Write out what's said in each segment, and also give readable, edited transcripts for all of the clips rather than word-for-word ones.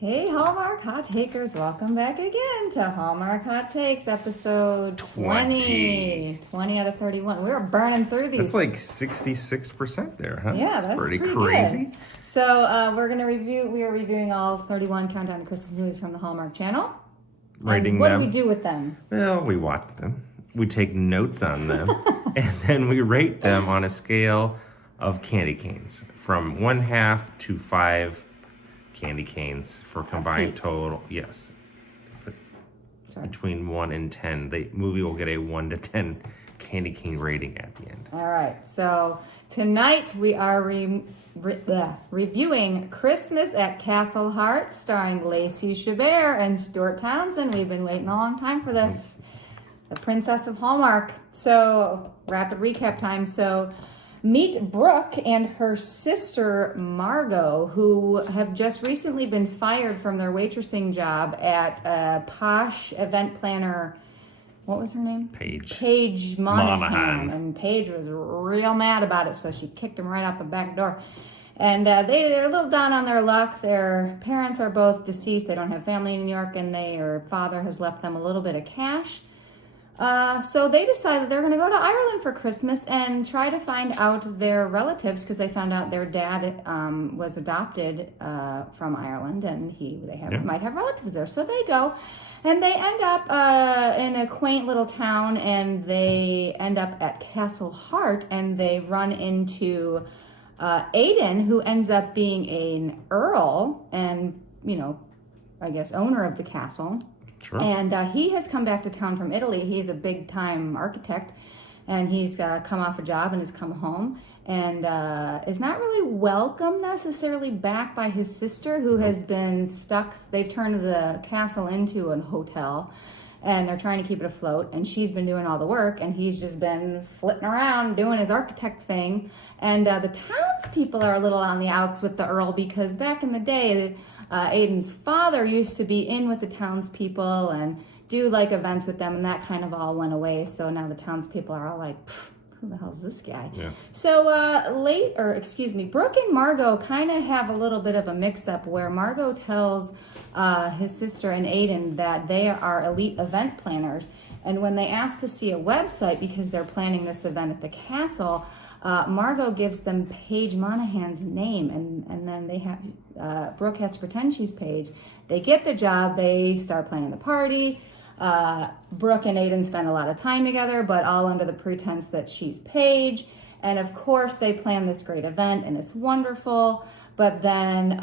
Hey, Hallmark Hot Takers, welcome back again to Hallmark Hot Takes, episode 20. 20 out of 31. We were burning through these. That's like 66% there, huh? Yeah, that's pretty crazy. Good. So we are reviewing all 31 Countdown to Christmas movies from the Hallmark Channel. Rating what them. do we do with them? Well, we watch them. We take notes on them. And then we rate them on a scale of candy canes from 1/2 to 5 candy canes for combined total. Yes. Between 1 and 10. The movie will get a 1 to 10 candy cane rating at the end. All right. So tonight we are reviewing Christmas at Castle Hart, starring Lacey, Chabert, and Stuart Townsend. We've been waiting a long time for this. The Princess of Hallmark. So, rapid recap time. So, meet Brooke and her sister Margo, who have just recently been fired from their waitressing job at a posh event planner. What was her name? Paige Monahan. And Paige was real mad about it, so she kicked him right out the back door. And they're a little down on their luck. Their parents are both deceased. They don't have family in New York, and their father has left them a little bit of cash. So they decided they're going to go to Ireland for Christmas and try to find out their relatives, because they found out their dad was adopted from Ireland, and might have relatives there. So they go, and they end up in a quaint little town, and they end up at Castle Hart, and they run into Aiden, who ends up being an earl and, I guess, owner of the castle. Sure. And he has come back to town from Italy. He's a big-time architect, and he's come off a job and has come home, and is not really welcome necessarily back by his sister, who has been stuck. They've turned the castle into a hotel, and they're trying to keep it afloat, and she's been doing all the work, and he's just been flitting around doing his architect thing. And the townspeople are a little on the outs with the Earl, because back in the day, Aiden's father used to be in with the townspeople and do like events with them, and that kind of all went away. So now the townspeople are all like, who the hell is this guy? Yeah. So Brooke and Margo kind of have a little bit of a mix-up, where Margo tells his sister and Aiden that they are elite event planners, and when they ask to see a website because they're planning this event at the castle, Margo gives them Paige Monahan's name, and then they have Brooke has to pretend she's Paige. They get the job. They start planning the party. Brooke and Aiden spend a lot of time together, but all under the pretense that she's Paige. And of course, they plan this great event, and it's wonderful. But then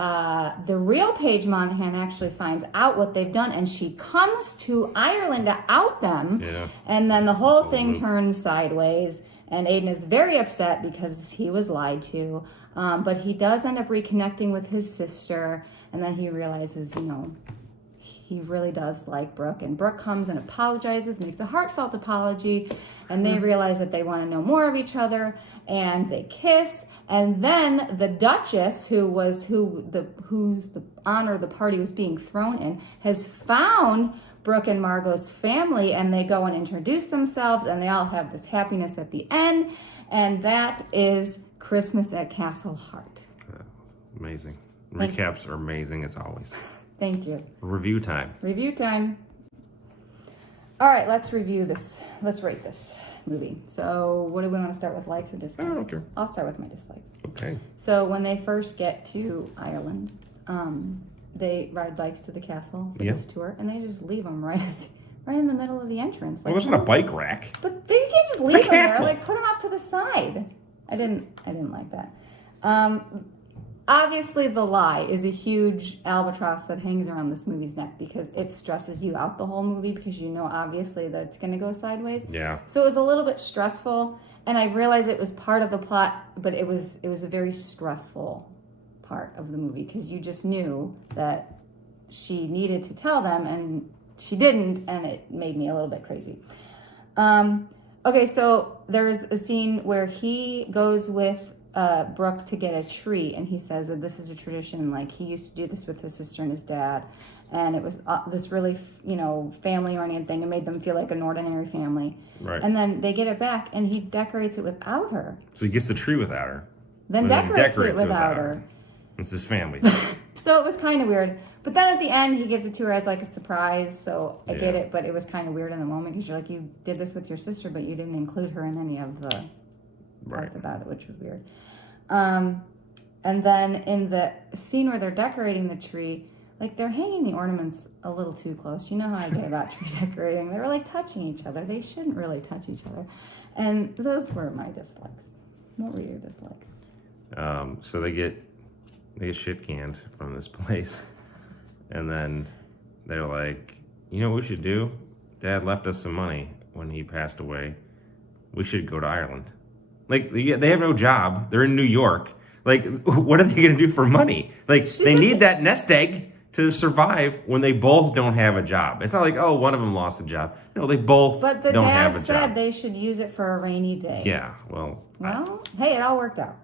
the real Paige Monahan actually finds out what they've done, and she comes to Ireland to out them. Yeah. And then the whole thing turns sideways. And Aiden is very upset because he was lied to. But he does end up reconnecting with his sister. And then he realizes, he really does like Brooke. And Brooke comes and apologizes, makes a heartfelt apology. And they realize that they want to know more of each other. And they kiss. And then the Duchess, whose the honor of the party was being thrown in, has found Brooke and Margo's family, and they go and introduce themselves, and they all have this happiness at the end, and that is Christmas at Castle Hart. Amazing. Recaps are amazing as always. Thank you. Review time. All right, let's review this. Let's rate this movie. So what do we want to start with, likes or dislikes? I don't care. I'll start with my dislikes. Okay. So when they first get to Ireland, they ride bikes to the castle for this tour, and they just leave them right in the middle of the entrance. Well, there's not a bike rack. But you can't just leave them there. Like, put them off to the side. I didn't like that. Obviously, the lie is a huge albatross that hangs around this movie's neck, because it stresses you out the whole movie, because obviously that it's going to go sideways. Yeah. So it was a little bit stressful, and I realized it was part of the plot, but it was a very stressful part of the movie, because you just knew that she needed to tell them, and she didn't, and it made me a little bit crazy. Okay, so there's a scene where he goes with Brooke to get a tree, and he says that this is a tradition, like he used to do this with his sister and his dad, and it was this really family-oriented thing. It made them feel like an ordinary family. Right. And then they get it back, and he decorates it without her. So he gets the tree without her. Then decorates it without her. It's his family. So it was kind of weird. But then at the end, he gives it to her as like a surprise. So I get it, but it was kind of weird in the moment because you're like, you did this with your sister, but you didn't include her in any of the parts about it, which was weird. And then in the scene where they're decorating the tree, like they're hanging the ornaments a little too close. You know how I get about tree decorating. They were like touching each other. They shouldn't really touch each other. And those were my dislikes. What were your dislikes? So they get shit canned from this place. And then they're like, you know what we should do? Dad left us some money when he passed away. We should go to Ireland. Like, they have no job. They're in New York. Like, what are they going to do for money? Like, they need that nest egg to survive when they both don't have a job. It's not like, oh, one of them lost a job. No, they both don't have a job. But the dad said they should use it for a rainy day. Yeah, well. Hey, it all worked out.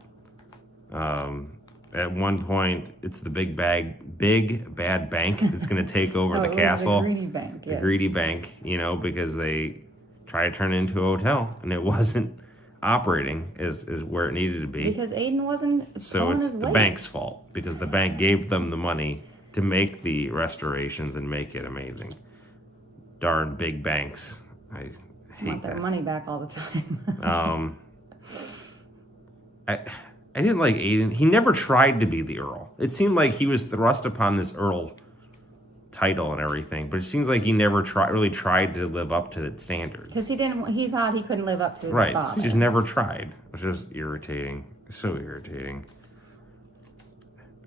At one point, it's the big bad bank that's going to take over the castle. The greedy bank. The greedy bank, because they try to turn it into a hotel, and it wasn't operating is where it needed to be. Because Aiden wasn't. So it's the bank's fault because the bank gave them the money to make the restorations and make it amazing. Darn big banks. I hate want their money back all the time. I didn't like Aiden. He never tried to be the Earl. It seemed like he was thrust upon this Earl title and everything, but it seems like he never really tried to live up to the standards. Because he thought he couldn't live up to his father. He just never tried, which was irritating. So irritating.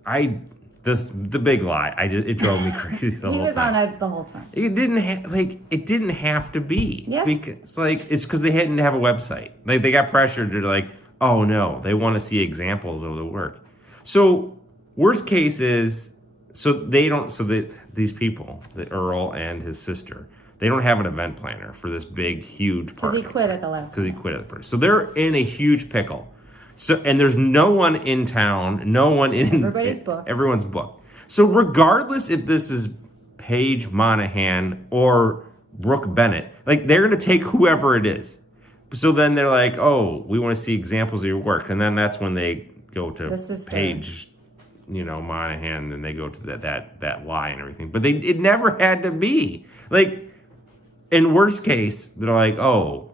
The big lie. It drove me crazy the whole time. He was on edge the whole time. It didn't have to be. Yes. It's because they hadn't have a website. Like they got pressured to like, oh no, they want to see examples of the work. So worst case is, these people, the Earl and his sister, they don't have an event planner for this big, huge party. Because he quit at the last. Because he quit at the party. So they're in a huge pickle. So, and there's no one in town, no one in... Everybody's booked. Everyone's booked. So regardless if this is Paige Monahan or Brooke Bennett, like they're going to take whoever it is. So then they're like, oh, we want to see examples of your work. And then that's when they go to Paige, Monahan, and they go to that lie and everything. But it never had to be. Like, in worst case, they're like, oh,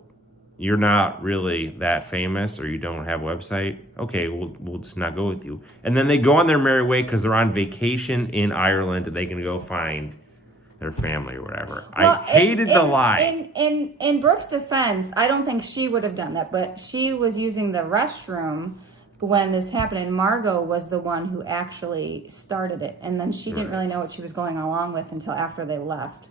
you're not really that famous or you don't have a website. Okay, we'll just not go with you. And then they go on their merry way because they're on vacation in Ireland and they can go find their family or whatever. Well, I hated the lie. In Brooke's defense, I don't think she would have done that, but she was using the restroom when this happened, and Margo was the one who actually started it, and then she didn't really know what she was going along with until after they left.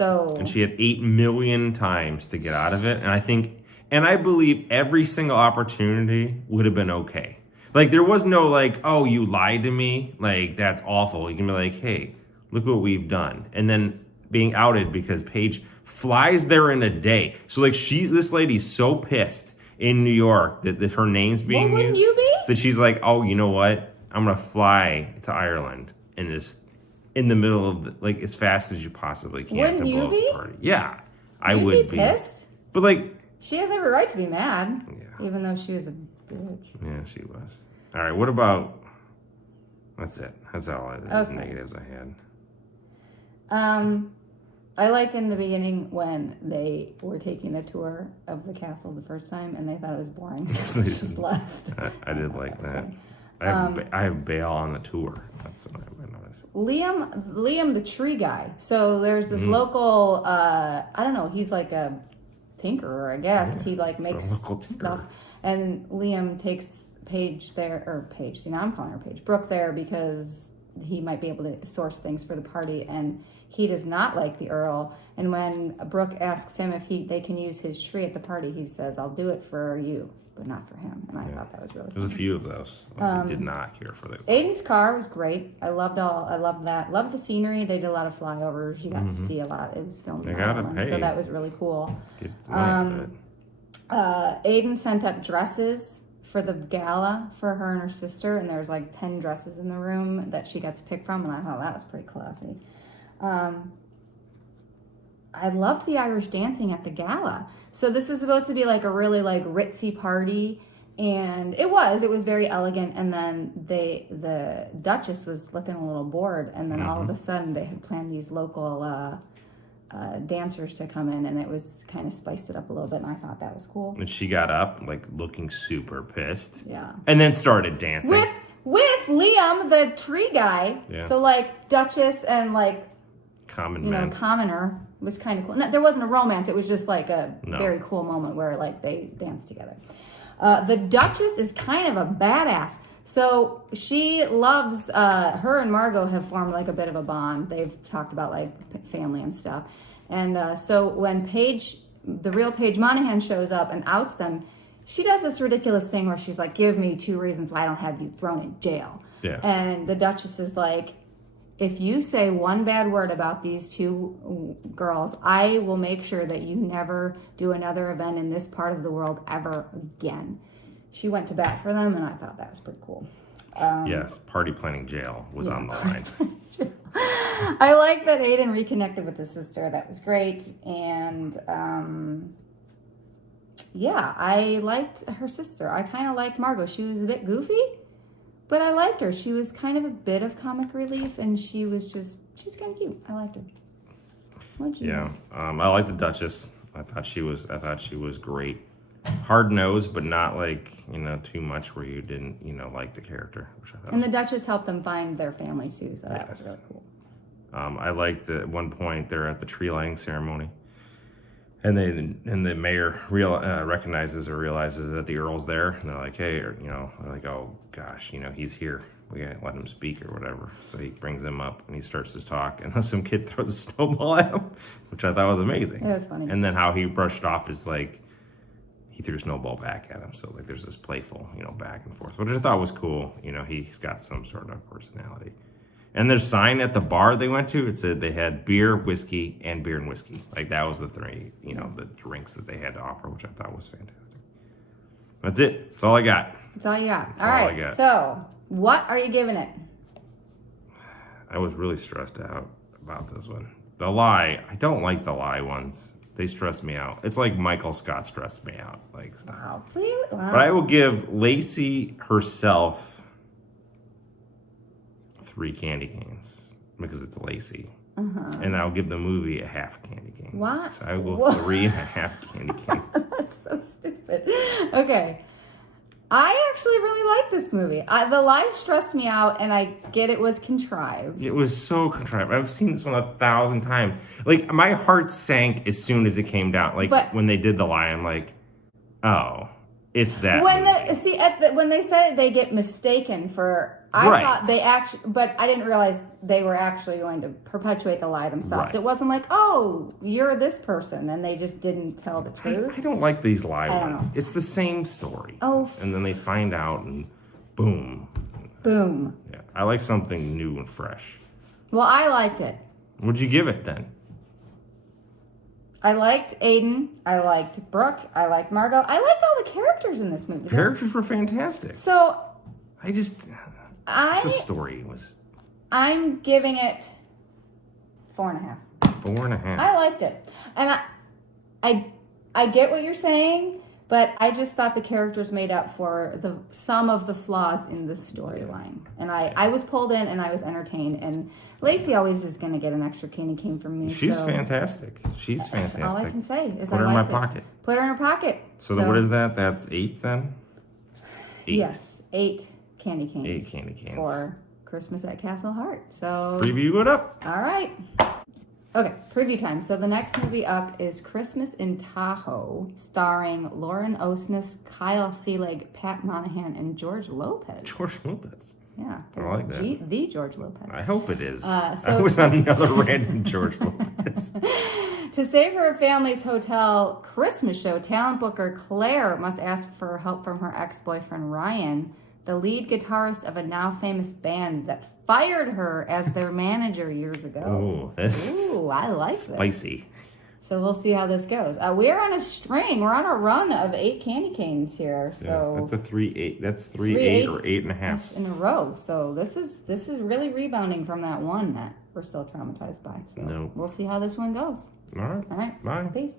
And she had 8 million times to get out of it, and I believe every single opportunity would have been okay. Like there was no like, oh, you lied to me, like that's awful. You can be like, hey, look what we've done. And then being outed because Paige flies there in a day. So like this lady's so pissed in New York that her name's being used. Wouldn't you be? That she's like, oh, you know what? I'm going to fly to Ireland and just in the middle of as fast as you possibly can Wouldn't to blow you up be? the party. Yeah, I You'd would be pissed? But like... She has every right to be mad. Yeah. Even though she was a bitch. Yeah, she was. All right, what about... That's it. That's all those negatives I had. I like in the beginning when they were taking a tour of the castle the first time and they thought it was boring, so they just left. I did like that. I have Bale on the tour. That's what I noticed. Liam, the tree guy. So there's this local, I don't know, he's like a tinkerer, I guess. Yeah, he makes stuff. And Liam takes Paige there, or Paige, see now I'm calling her Paige, Brooke there because he might be able to source things for the party, and he does not like the Earl. And when Brooke asks him if they can use his tree at the party, he says, I'll do it for you, but not for him. And I thought that was really There's a few of those. I did not care for that. Aiden's car was great. I loved that. Loved the scenery. They did a lot of flyovers. You got to see a lot. It was filmed in Ireland, so that was really cool. Aiden sent up dresses for the gala for her and her sister, and there was like 10 dresses in the room that she got to pick from, and I thought that was pretty classy. I loved the Irish dancing at the gala. So this is supposed to be like a really like ritzy party, And it was very elegant. And then the Duchess was looking a little bored. And then all of a sudden they had planned these local dancers to come in, and it was kind of spiced it up a little bit. And I thought that was cool. And she got up, like, looking super pissed. Yeah. And then started dancing. With Liam, the tree guy. Yeah. So, like, Duchess and, like, Commoner was kind of cool. No, there wasn't a romance. It was just, like, a very cool moment where, like, they danced together. The Duchess is kind of a badass. So she loves, her and Margo have formed, like, a bit of a bond. They've talked about, like, family and stuff. And so when the real Paige Monahan shows up and outs them, she does this ridiculous thing where she's like, give me 2 reasons why I don't have you thrown in jail. Yeah. And the Duchess is like, if you say one bad word about these 2 girls, I will make sure that you never do another event in this part of the world ever again. She went to bat for them, and I thought that was pretty cool. Yes, party planning jail was on the line. I like that Aiden reconnected with his sister. That was great. And I liked her sister. I kind of liked Margo. She was a bit goofy, but I liked her. She was kind of a bit of comic relief, and she's kind of cute. I liked her. What'd you think? I liked the Duchess. I thought she was great. Hard nosed, but not like, too much where you didn't, like the character, which I thought. And the Duchess helped them find their family too, so that was really cool. I liked that at one point they're at the tree lighting ceremony, and the mayor realizes that the Earl's there, and they're like, hey, they're like, oh gosh, he's here. We gotta let him speak or whatever. So he brings him up and he starts to talk, and some kid throws a snowball at him, which I thought was amazing. It was funny. And then how he brushed off is like, he threw a snowball back at him. So like there's this playful, back and forth, which I thought was cool. He's got some sort of personality. And their sign at the bar they went to, it said they had beer, whiskey, and beer and whiskey. Like that was the 3, the drinks that they had to offer, which I thought was fantastic. That's it. That's all I got. That's all you got. That's all all right. I got. So what are you giving it? I was really stressed out about this one. The lie, I don't like the lie ones. They stress me out. It's like Michael Scott stressed me out. Like, stop. Wow, really? Wow. But I will give Lacey herself 3 candy canes because it's Lacey. And I'll give the movie a half candy cane. What? So I will go 3.5 candy canes. That's so stupid. Okay. I actually really like this movie. The lie stressed me out, and I get it was contrived. It was so contrived. I've seen this one 1,000 times. Like, my heart sank as soon as it came down. Like, when they did the lie, I'm like, oh, it's that movie. When they said it, they get mistaken for... I thought they actually... But I didn't realize they were actually going to perpetuate the lie themselves. Right. It wasn't like, oh, you're this person, and they just didn't tell the truth. I don't like these lie I don't ones. know. It's the same story. Oh. And then they find out, and boom. Boom. Yeah, I like something new and fresh. Well, I liked it. What'd you give it, then? I liked Aiden. I liked Brooke. I liked Margo. I liked all the characters in this movie. Characters were fantastic. So... the story was... I'm giving it 4.5. 4.5. I liked it. And I get what you're saying, but I just thought the characters made up for some of the flaws in the storyline. And I was pulled in and I was entertained. And Lacey always is going to get an extra candy cane from me. She's fantastic. She's fantastic. All I can say is Put her in my pocket. Put her in her pocket. So what is that? That's 8 then? 8. Yes, 8 candy canes. 8 candy canes. For Christmas at Castle Hart. So preview it up. All right. Okay, preview time. So the next movie up is Christmas in Tahoe, starring Lauren Osnes, Kyle Seelig, Pat Monahan, and George Lopez. George Lopez. Yeah. I like that. The George Lopez. I hope it is. So I was on another random George Lopez. To save her family's hotel Christmas show, talent booker Claire must ask for help from her ex-boyfriend Ryan, the lead guitarist of a now famous band that fired her as their manager years ago. Ooh, I like spicy. This. So we'll see how this goes. We're on a string. We're on a run of 8 candy canes here. So that's a 3-8. That's 3-8 or 8.5 in a row. So this is really rebounding from that one that we're still traumatized by. So we'll see how this one goes. All right. All right. Bye. Peace.